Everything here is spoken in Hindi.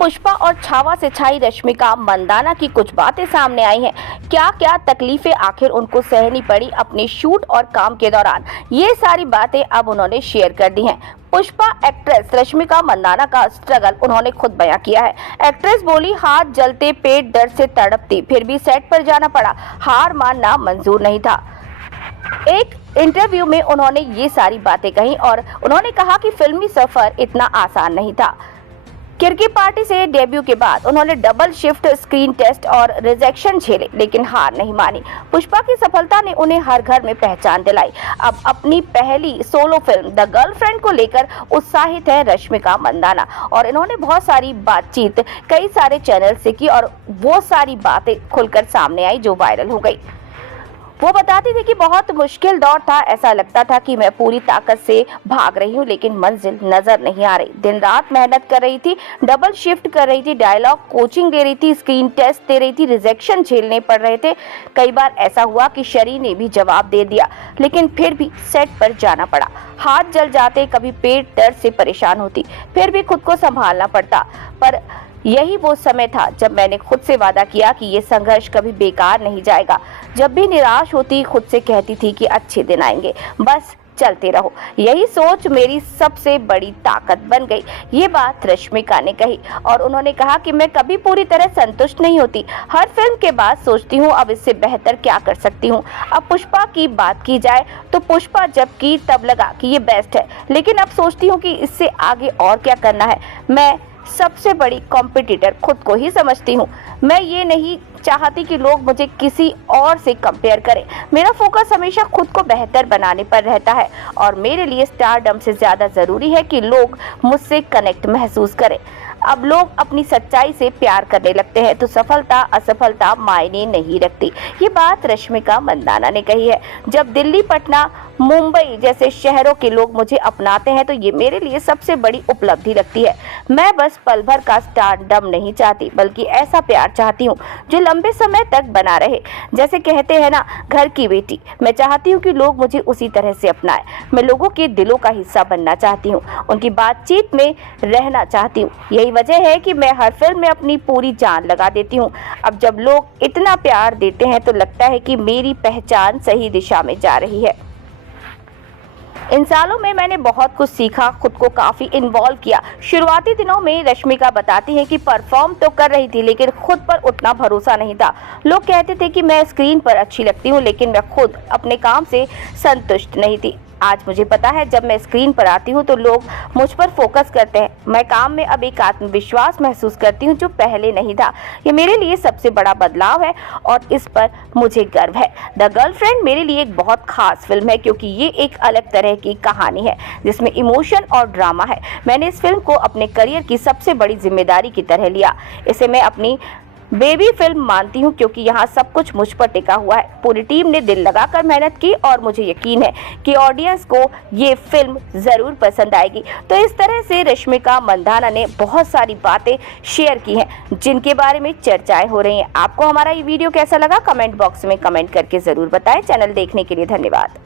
पुष्पा और छावा से छाई रश्मिका मंदाना की कुछ बातें सामने आई हैं। क्या क्या तकलीफें आखिर उनको सहनी पड़ी अपने शूट और काम के दौरान, ये सारी बातें अब उन्होंने शेयर कर दी हैं। पुष्पा एक्ट्रेस रश्मिका मंदाना का स्ट्रगल उन्होंने खुद बयां किया है। एक्ट्रेस बोली, हाथ जलते, पेट दर्द से तड़पती, फिर भी सेट पर जाना पड़ा, हार मानना मंजूर नहीं था। एक इंटरव्यू में उन्होंने ये सारी बातें कही और उन्होंने कहा कि फिल्मी सफर इतना आसान नहीं था। किरकी पार्टी से डेब्यू के बाद उन्होंने डबल शिफ्ट, स्क्रीन टेस्ट और रिजेक्शन झेले, लेकिन हार नहीं मानी। पुष्पा की सफलता ने उन्हें हर घर में पहचान दिलाई। अब अपनी पहली सोलो फिल्म द गर्लफ्रेंड को लेकर उत्साहित है रश्मिका मंदाना और इन्होंने बहुत सारी बातचीत कई सारे चैनल से की और वो सारी बातें खुलकर सामने आई जो वायरल हो गई। वो बताती थी कि बहुत मुश्किल दौर था, ऐसा लगता था कि मैं पूरी ताकत से भाग रही हूँ लेकिन मंजिल नजर नहीं आ रही। दिन रात मेहनत कर रही थी, डबल शिफ्ट कर रही थी, डायलॉग कोचिंग दे रही थी, स्क्रीन टेस्ट दे रही थी, रिजेक्शन झेलने पड़ रहे थे। कई बार ऐसा हुआ कि शरीर ने भी जवाब दे दिया, लेकिन फिर भी सेट पर जाना पड़ा। हाथ जल जाते, कभी पेट दर्द से परेशान होती, फिर भी खुद को संभालना पड़ता। पर यही वो समय था जब मैंने खुद से वादा किया कि ये संघर्ष कभी बेकार नहीं जाएगा। जब भी निराश होती, खुद से कहती थी कि अच्छे दिन आएंगे, बस चलते रहो। यही सोच मेरी सबसे बड़ी ताकत बन गई। ये बात रश्मिका ने कही और उन्होंने कहा कि मैं कभी पूरी तरह संतुष्ट नहीं होती। हर फिल्म के बाद सोचती हूँ अब इससे बेहतर क्या कर सकती हूँ। अब पुष्पा की बात की जाए तो पुष्पा जब की तब लगा कि ये बेस्ट है, लेकिन अब सोचती हूँ कि इससे आगे और क्या करना है। मैं सबसे बड़ी कॉम्पिटिटर खुद को ही समझती हूँ। मैं ये नहीं चाहती कि लोग मुझे किसी और से कंपेयर करें। मेरा फोकस हमेशा खुद को बेहतर बनाने पर रहता है और मेरे लिए स्टारडम से ज़्यादा ज़रूरी है कि लोग मुझसे कनेक्ट महसूस करें। अब लोग अपनी सच्चाई से प्यार करने लगते हैं तो सफलता असफलता मायने नहीं रखती। ये बात रश्मिका मंदाना ने कही है। जब दिल्ली, पटना, मुंबई जैसे शहरों के लोग मुझे अपनाते हैं तो ये मेरे लिए सबसे बड़ी उपलब्धि लगती है। मैं बस पल भर का स्टारडम नहीं चाहती, बल्कि ऐसा प्यार चाहती हूँ जो लंबे समय तक बना रहे। जैसे कहते हैं ना, घर की बेटी। मैं चाहती हूँ कि लोग मुझे उसी तरह से अपनाएं। मैं लोगों के दिलों का हिस्सा बनना चाहती हूँ, उनकी बातचीत में रहना चाहती हूँ। यही वजह है कि मैं हर फिल्म में अपनी पूरी जान लगा देती हूँ। अब जब लोग इतना प्यार देते हैं तो लगता है कि मेरी पहचान सही दिशा में जा रही है। इन सालों में मैंने बहुत कुछ सीखा, खुद को काफ़ी इन्वॉल्व किया। शुरुआती दिनों में रश्मिका बताती हैं कि परफॉर्म तो कर रही थी लेकिन खुद पर उतना भरोसा नहीं था। लोग कहते थे कि मैं स्क्रीन पर अच्छी लगती हूँ, लेकिन मैं खुद अपने काम से संतुष्ट नहीं थी। आज मुझे पता है, जब मैं स्क्रीन पर आती हूँ तो लोग मुझ पर फोकस करते हैं। मैं काम में अब एक आत्मविश्वास महसूस करती हूँ जो पहले नहीं था। ये मेरे लिए सबसे बड़ा बदलाव है और इस पर मुझे गर्व है। द गर्लफ्रेंड मेरे लिए एक बहुत खास फिल्म है क्योंकि ये एक अलग तरह की कहानी है जिसमें इमोशन और ड्रामा है। मैंने इस फिल्म को अपने करियर की सबसे बड़ी जिम्मेदारी की तरह लिया। इसे मैं अपनी बेबी फिल्म मानती हूँ क्योंकि यहाँ सब कुछ मुझ पर टिका हुआ है। पूरी टीम ने दिल लगाकर मेहनत की और मुझे यकीन है कि ऑडियंस को ये फिल्म ज़रूर पसंद आएगी। तो इस तरह से रश्मिका मंदाना ने बहुत सारी बातें शेयर की हैं जिनके बारे में चर्चाएं हो रही हैं। आपको हमारा ये वीडियो कैसा लगा, कमेंट बॉक्स में कमेंट करके ज़रूर बताएं। चैनल देखने के लिए धन्यवाद।